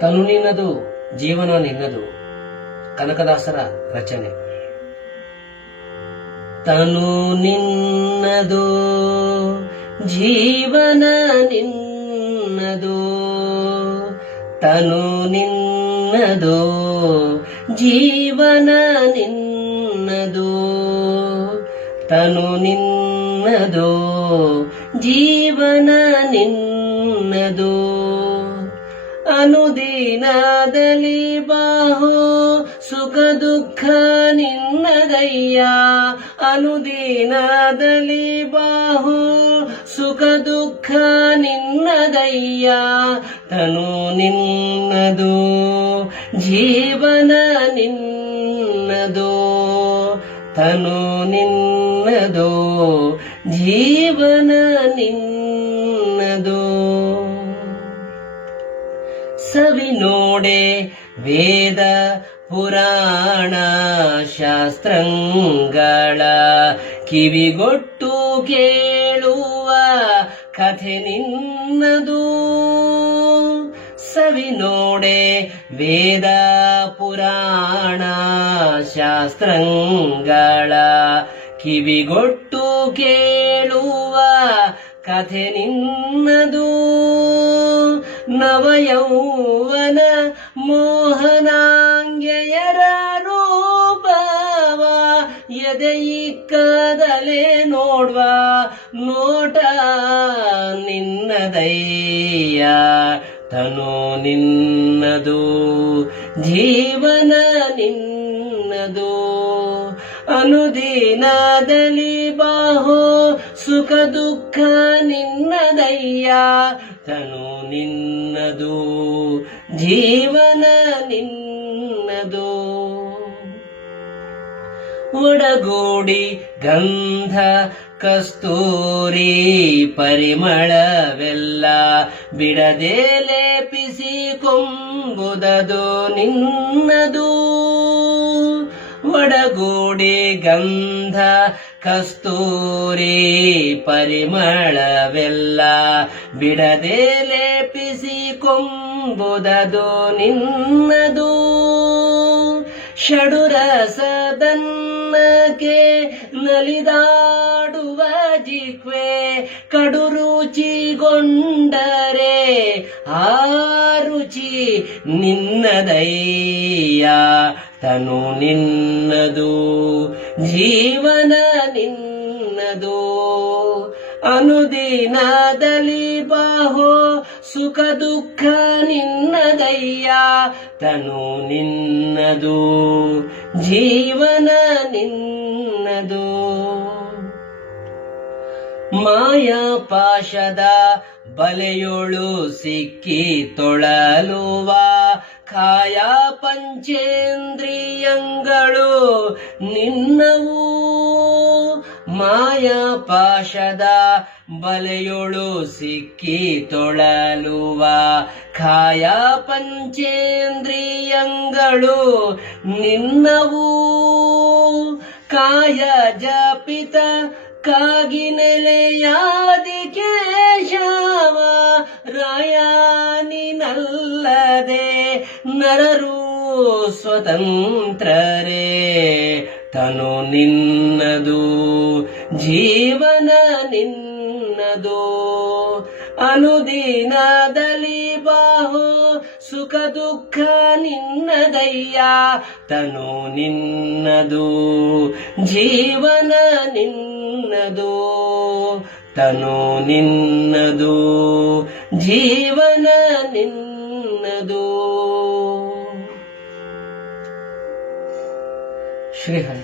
ತನು ನಿನ್ನದು, ಜೀವನ ನಿನ್ನದು. ಕನಕದಾಸರ ರಚನೆ. ತನು ನಿನ್ನದು, ಜೀವನ ನಿನ್ನದು. ತನು ನಿನ್ನದು, ಜೀವನ ನಿನ್ನದು. ತನು ನಿನ್ನದು, ಜೀವನ ನಿನ್ನದು. ಅನುದಿನದಲ್ಲಿ ಬಾಹೋ, ಸುಖ ದುಃಖ ನಿನ್ನದಯ್ಯ ಅನುದೀನದಲ್ಲಿ ಬಾಹೋ, ಸುಖ ದುಃಖ ನಿನ್ನದಯ್ಯ ತನು ನಿನ್ನದು, ಜೀವನ ನಿನ್ನದು. ತನು ನಿನ್ನದು, ಜೀವನ ನಿನ್ನದು. ಸವಿ ನೋಡೆ ವೇದ ಪುರಾಣ ಶಾಸ್ತ್ರಗಳ ಕಿವಿಗೊಟ್ಟು ಕೇಳುವ ಕಥೆ ನಿನ್ನದು. ಸವಿ ನೋಡೆ ವೇದ ಪುರಾಣ ಶಾಸ್ತ್ರಗಳ ಕಿವಿಗೊಟ್ಟು ಕೇಳುವ ಕಥೆ ನಿನ್ನದು. ನವಯೌವನ ಮೋಹನಾಂಗೆಯರ ರೂಪವ ಎದೆಯಿಕ್ಕದಲೆ ನೋಡ್ವ ನೋಟ ನಿನ್ನದಯ್ಯ. ತನು ನಿನ್ನದು ಜೀವನ ನಿನ್ನದು. ಅನುದಿನದಲ್ಲಿ ಬಾಹೋ ಸುಖ ದುಃಖ ನಿನ್ನದಯ್ಯ. ತನು ನಿನ್ನದು, ಜೀವನ ನಿನ್ನದು. ಒಡಗೂಡಿ ಗಂಧ ಕಸ್ತೂರಿ ಪರಿಮಳವೆಲ್ಲ ಬಿಡದೆ ಲೇಪಿಸಿ ಕೊಂಬುದದು ನಿನ್ನದು. ಒಡಗೂಡಿ ಗಂಧ, ಕಸ್ತೂರಿ ಪರಿಮಳವೆಲ್ಲ ಬಿಡದೆ ಲೇಪಿಸಿ ಕೊಂಬುದದು ನಿನ್ನದು. ಷಡುರಸದನ್ನಕ್ಕೆ ನಲಿದಾಡುವ ಜಿಕ್ವೆ ಕಡು ರುಚಿಗೊಂಡರೆ ಆ ರುಚಿ ನಿನ್ನದಯ್ಯ. ತನು ನಿನ್ನದು, ಜೀವನ ನಿನ್ನದು. ಅನುದಿನದಲ್ಲಿ ಬಾಹೋ, ಸುಖ ದುಃಖ ನಿನ್ನದಯ್ಯ. ತನು ನಿನ್ನದು, ಜೀವನ ನಿನ್ನದು. ಮಾಯಾ ಪಾಶದ ಬಲೆಯೊಳು ಸಿಕ್ಕಿ ತೊಳಲುವ ಕಾಯ ಪಂಚೇಂದ್ರಿಯಂಗಳು ನಿನ್ನವು. ಮಾಯಾ ಪಾಶದ ಬಲೆಯೊಳು ಸಿಕ್ಕಿ ತೊಳಲುವ ಕಾಯ ಪಂಚೇಂದ್ರಿಯಂಗಳು ನಿನ್ನವು. ಕಾಯ ಜಪಿತ ಕಾಗಿ ನೆಲೆಯಾದಿ ಕೇಶವ ಸ್ವತಂತ್ರರೇ. ತನು ನಿನ್ನದು, ಜೀವನ ನಿನ್ನದು. ಅನುದಿನದಲ್ಲಿ ಬಾಹು, ಸುಖ ದುಃಖ ನಿನ್ನದಯ್ಯ. ತನು ನಿನ್ನದು, ಜೀವನ ನಿನ್ನದು. ತನು ನಿನ್ನದು, ಜೀವನ ನಿನ್ನದು. 是厉害